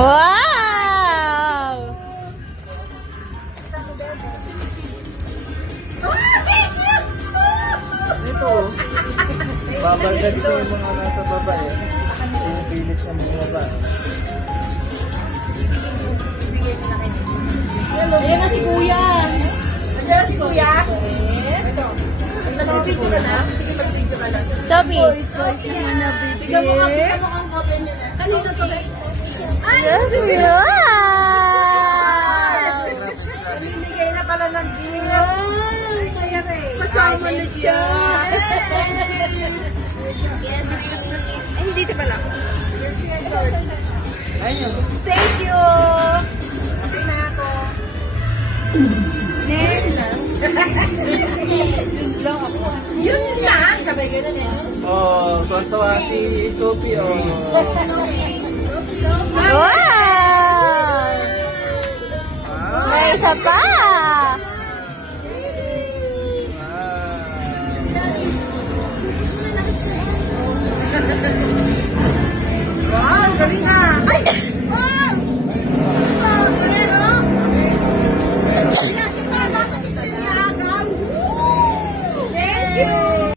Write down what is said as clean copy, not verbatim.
Wow! Ito. Babargad ko yung mga nasa baba eh. Yung pilit sa mga baba. Ayan na si Kuya. Nandiyan na si Kuya. Ito. Nag-video ka na? Sige, mag-video ka lang. Sophie. Bigyan mo kang open nila. Kanino to? Sophie. Wow! Bigay na pala ng gift. Kasama na siya. Ay, hindi ito pala. Ayun. Thank you. Okay na ako. Next. Yun lang. Sabay ganun eh. Oh, kontawa si Sophie oh. Wow!